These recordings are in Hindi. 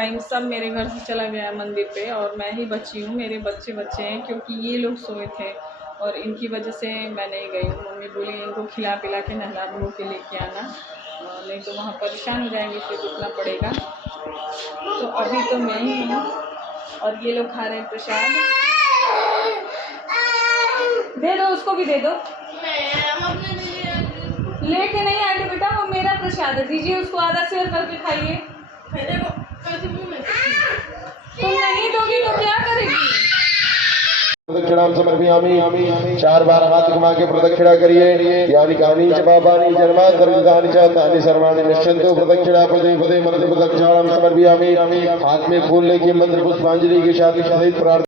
टाइम सब मेरे घर से चला गया मंदिर पे और मैं ही बची हूँ, मेरे बच्चे हैं, क्योंकि ये लोग सोए थे और इनकी वजह से मैं नहीं गई हूँ। मम्मी बोली इनको खिला पिला के नहला धो के लेके आना, नहीं तो वहाँ परेशान हो जाएंगे, फिर रुकना पड़ेगा। तो अभी तो मैं ही हूँ और ये लोग खा रहे हैं प्रसाद। दे दो, उसको भी दे दो। लेके नहीं आएंगे बेटा, वो मेरा प्रसाद है, दीजिए उसको, आधा शेयर करके खाइए। तुम नहीं दोगी तो क्या करेगी? प्रदक्षिणाम समर्पयामि। 4 बार हाथ घुमा के प्रदक्षिणा करिए। यानी कानी च पापानि जन्मा सर्वदानि च तानि सर्वाणि नश्यन्तु। प्रदक्षिणा पदे पदे मंत्र प्रदक्षिणाम समर्पयामि। हाथ में फूल लेके मंत्र पुष्पांजलि के साथ प्रार्थना।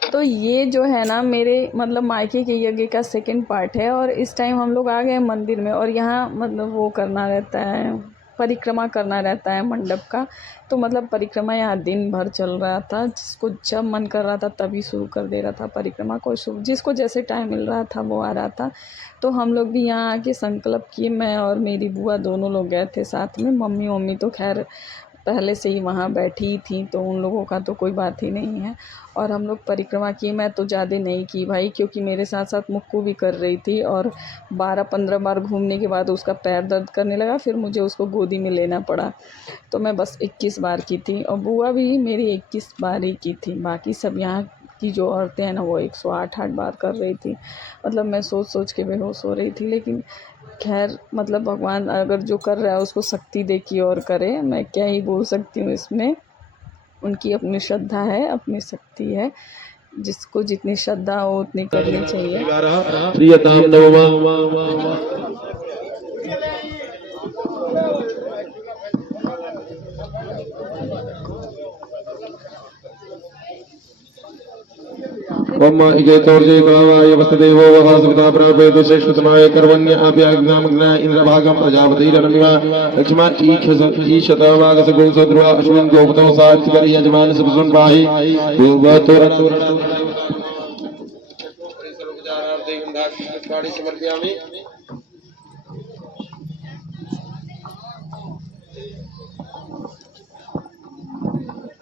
तो ये जो है ना मेरे मतलब मायके के यज्ञ का सेकंड पार्ट है और इस टाइम हम लोग आ गए मंदिर में और यहाँ मतलब वो करना रहता है, परिक्रमा करना रहता है मंडप का। तो मतलब परिक्रमा यहाँ दिन भर चल रहा था, जिसको जब मन कर रहा था तभी शुरू कर दे रहा था परिक्रमा, कोई जिसको जैसे टाइम मिल रहा था वो आ रहा था। तो हम लोग भी यहाँ आके संकल्प किए, मैं और मेरी बुआ दोनों लोग गए थे साथ में। मम्मी तो खैर पहले से ही वहाँ बैठी थी, तो उन लोगों का तो कोई बात ही नहीं है। और हम लोग परिक्रमा किए, मैं तो ज़्यादा नहीं की भाई, क्योंकि मेरे साथ साथ मुक्कू भी कर रही थी और 12-15 बार घूमने के बाद उसका पैर दर्द करने लगा, फिर मुझे उसको गोदी में लेना पड़ा। तो मैं बस 21 बार की थी और बुआ भी मेरी 21 बार ही की थी। बाकी सब यहाँ की जो औरतें हैं ना वो 108 बार कर रही थी। मतलब मैं सोच के बेहोश हो रही थी, लेकिन खैर मतलब भगवान अगर जो कर रहा है उसको शक्ति दे की और करे, मैं क्या ही बोल सकती हूँ इसमें। उनकी अपनी श्रद्धा है, अपनी शक्ति है, जिसको जितनी श्रद्धा हो उतनी करनी चाहिए। ओम इके तोर्जे कावाय वसदेवो वहा सविता प्रापेतु श्रेष्ठतमाय कर्वण्य अभ्याग्नामग्ना इंद्रभागम प्रजापतिरनमिवा लक्ष्मा ईशतवागस गोसद्रुवा अश्विन गोपतो सात्कर यजमान सुबसुन पाहि भूवतोरण सर्वोपचारार्थे गंधाक्षि पुष्पाणि समर्पयामि।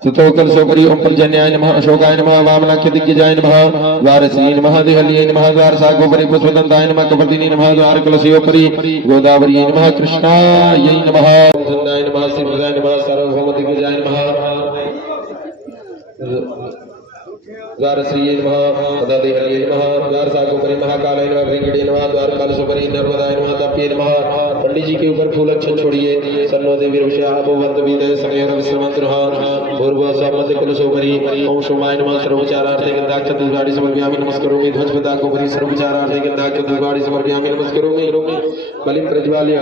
सुतोकल सोपरि ओम पर्जन्याय नमः अशोकाय नमः वामनाख्य दिग्गजाय नमः द्वारश्री नमः देहल्ये नमः द्वार सागोपरि पुष्पदन्ताय नमः कपर्दिनी नमः द्वार कलशयोपरि गोदावरी नमः कृष्णाय नमः धन्याय नमः श्रीपदाय नमः सार्वभौम दिग्गजाय नमः द्वारश्री नमः पदादेहल्ये नमः द्वार सागोपरि महाकालाय नमः भृंगड़े नमः द्वार कलशोपरि नर्मदाय नमः तप्ये नमः। पंडित जी के ऊपर फूल अच्छे छोड़िए। सन्नो देवी विषया भवंत विदय समेर विश्रमंत पूर्व सम्मत कलशोपरि ओम सोमाय नमः सर्वोपचारार्थे गंधाक्ष दुर्गाड़ी समर्पयामि नमस्करोमि ध्वज पताकोपरि सर्वोपचारार्थे गंधाक्ष दुर्गाड़ी समर्पयामि नमस्करोमि बलिं प्रज्वाल्य।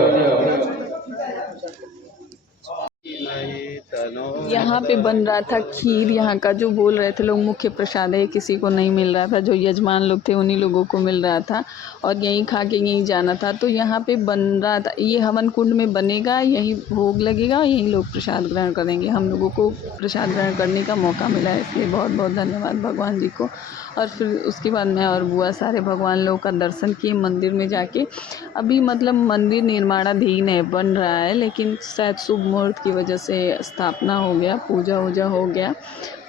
यहाँ पे बन रहा था खीर, यहाँ का जो बोल रहे थे लोग मुख्य प्रसाद है, किसी को नहीं मिल रहा था, जो यजमान लोग थे उन्हीं लोगों को मिल रहा था और यहीं खा के यहीं जाना था। तो यहाँ पे बन रहा था, ये हवन कुंड में बनेगा, यहीं भोग लगेगा, यहीं लोग प्रसाद ग्रहण करेंगे। हम लोगों को प्रसाद ग्रहण करने का मौका मिला है, इसलिए बहुत बहुत धन्यवाद भगवान जी को। और फिर उसके बाद मैं और बुआ सारे भगवान लोगों का दर्शन किए मंदिर में जाके। अभी मतलब मंदिर निर्माणाधीन है, बन रहा है, लेकिन शायद शुभ मुहूर्त की वजह से स्थापना हो गया, पूजा वूजा हो गया।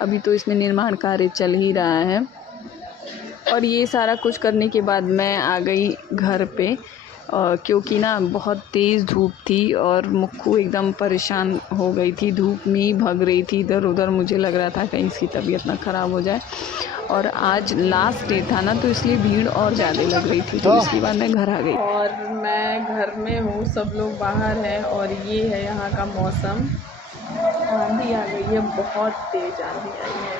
अभी तो इसमें निर्माण कार्य चल ही रहा है। और ये सारा कुछ करने के बाद मैं आ गई घर पे, क्योंकि ना बहुत तेज़ धूप थी और मुक्कू एकदम परेशान हो गई थी, धूप में ही भग रही थी इधर उधर। मुझे लग रहा था कहीं इसकी तबीयत ना ख़राब हो जाए। और आज लास्ट डे था ना, तो इसलिए भीड़ और ज़्यादा लग रही थी, तो इसके बाद मैं घर आ गई। और मैं घर में हूँ, सब लोग बाहर हैं और ये है यहाँ का मौसम। आंधी आ गई है, बहुत तेज़ आंधी आई है।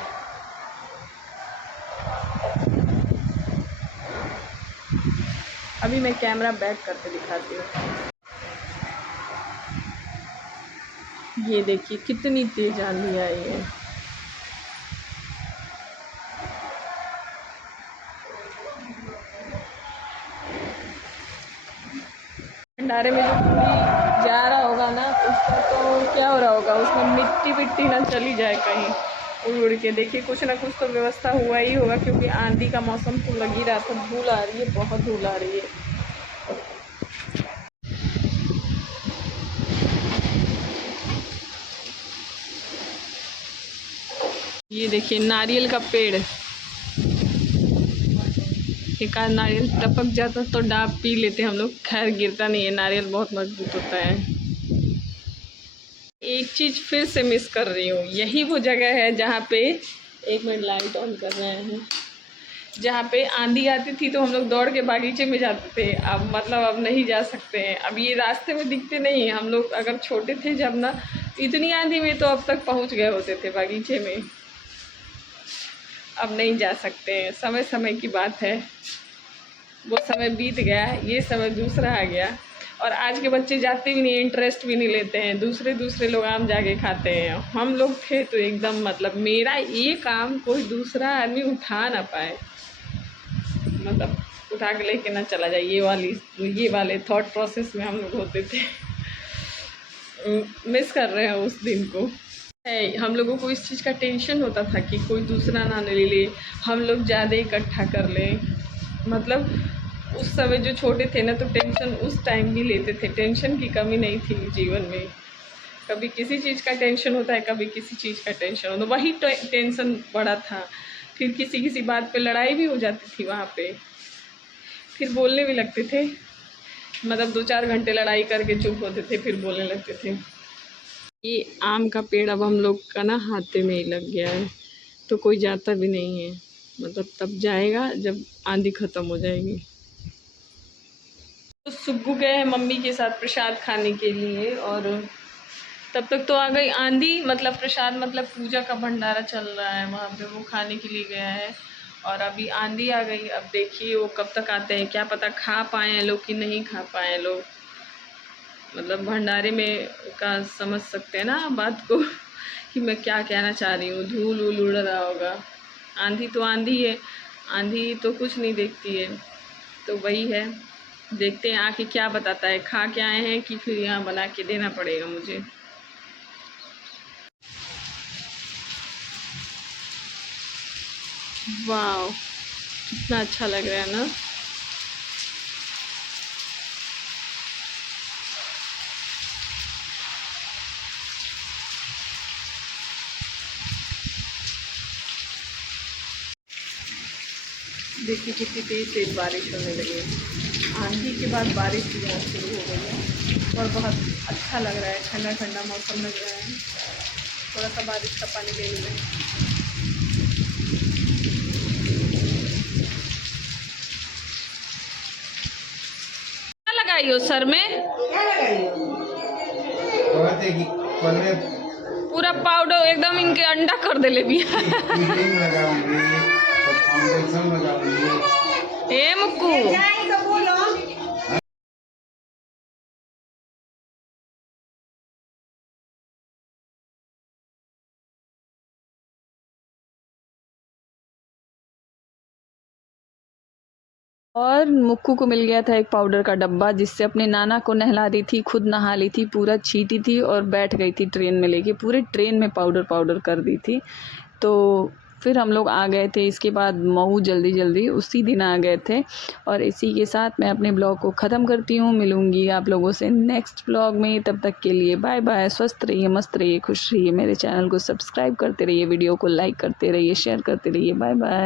अभी मैं कैमरा बैक करके दिखाती हूँ। ये देखिए कितनी तेज़ आंधी आई है। भंडारे में जो पूरी जा रहा होगा ना, उसका तो क्या हो रहा होगा, उसमें मिट्टी विट्टी ना चली जाए कहीं उड़ उड़ के। देखिए कुछ ना कुछ तो व्यवस्था हुआ ही होगा, क्योंकि आंधी का मौसम तो लग ही रहा था। धूल आ रही है, बहुत धूल आ रही है। ये देखिए नारियल का पेड़, एक आध नारियल टपक जाता तो डाब पी लेते हम लोग, खैर गिरता नहीं है, नारियल बहुत मजबूत होता है। एक चीज़ फिर से मिस कर रही हूँ, यही वो जगह है जहाँ पे, एक मिनट लाइट ऑन कर रहे हैं, जहाँ पे आंधी आती थी तो हम लोग दौड़ के बागीचे में जाते थे। अब मतलब अब नहीं जा सकते हैं, अब ये रास्ते में दिखते नहीं हैं। हम लोग अगर छोटे थे जब ना, इतनी आंधी में तो अब तक पहुँच गए होते थे बागीचे में। अब नहीं जा सकते हैं, समय समय की बात है, वो समय बीत गया, ये समय दूसरा आ गया। और आज के बच्चे जाते भी नहीं, इंटरेस्ट भी नहीं लेते हैं, दूसरे दूसरे लोग आम जाके खाते हैं। हम लोग थे तो एकदम मतलब मेरा ये काम कोई दूसरा आदमी उठा ना पाए, मतलब उठा के लेके ना चला जाए, ये वाले थॉट प्रोसेस में हम लोग होते थे। मिस कर रहे हैं उस दिन को। है, हम लोगों को इस चीज़ का टेंशन होता था कि कोई दूसरा ना ले ले, हम लोग ज़्यादा इकट्ठा कर लें। मतलब उस समय जो छोटे थे ना, तो टेंशन उस टाइम भी लेते थे, टेंशन की कमी नहीं थी जीवन में। कभी किसी चीज़ का टेंशन होता है, कभी किसी चीज़ का टेंशन होता है, वही टेंशन बड़ा था। फिर किसी किसी बात पे लड़ाई भी हो जाती थी वहाँ पे, फिर बोलने भी लगते थे, मतलब 2-4 घंटे लड़ाई करके चुप होते थे, फिर बोलने लगते थे। ये आम का पेड़ अब हम लोग का ना हाथे में ही लग गया है, तो कोई जाता भी नहीं है, मतलब तब जाएगा जब आंधी ख़त्म हो जाएगी। तो सुग्गू गए हैं मम्मी के साथ प्रसाद खाने के लिए, और तब तक तो आ गई आंधी। मतलब प्रसाद मतलब पूजा का भंडारा चल रहा है वहाँ पे, वो खाने के लिए गया है, और अभी आंधी आ गई। अब देखिए वो कब तक आते हैं, क्या पता खा पाए हैं लोग कि नहीं खा पाए लोग। मतलब भंडारे में का समझ सकते हैं ना बात को कि मैं क्या कहना चाह रही हूँ। धूल वूल उड़ रहा होगा, आंधी तो आंधी है, आंधी तो कुछ नहीं देखती है। तो वही है, देखते हैं आके क्या बताता है, खा के आए हैं कि फिर यहाँ बना के देना पड़ेगा मुझे। वाह कितना अच्छा लग रहा है ना। देखिए कितनी तेज तेज बारिश होने लगी है, आंधी के बाद बारिश भी यहाँ शुरू हो गई है, और बहुत अच्छा लग रहा है, ठंडा ठंडा मौसम लग रहा है। थोड़ा सा बारिश का पानी ले लें। क्या लगाई हो सर में? पूरा पाउडर एकदम इनके अंडा कर दे ले भी। ए मुक्कू और मुक्कू को मिल गया था एक पाउडर का डब्बा, जिससे अपने नाना को नहला दी थी, खुद नहा ली थी, पूरा छीटी थी और बैठ गई थी ट्रेन में लेके, पूरे ट्रेन में पाउडर पाउडर कर दी थी। तो फिर हम लोग आ गए थे, इसके बाद मऊ जल्दी जल्दी उसी दिन आ गए थे। और इसी के साथ मैं अपने ब्लॉग को ख़त्म करती हूँ, मिलूँगी आप लोगों से नेक्स्ट ब्लॉग में। तब तक के लिए बाय बाय, स्वस्थ रहिए, मस्त रहिए, खुश रहिए, मेरे चैनल को सब्सक्राइब करते रहिए, वीडियो को लाइक करते रहिए, शेयर करते रहिए। Bye bye.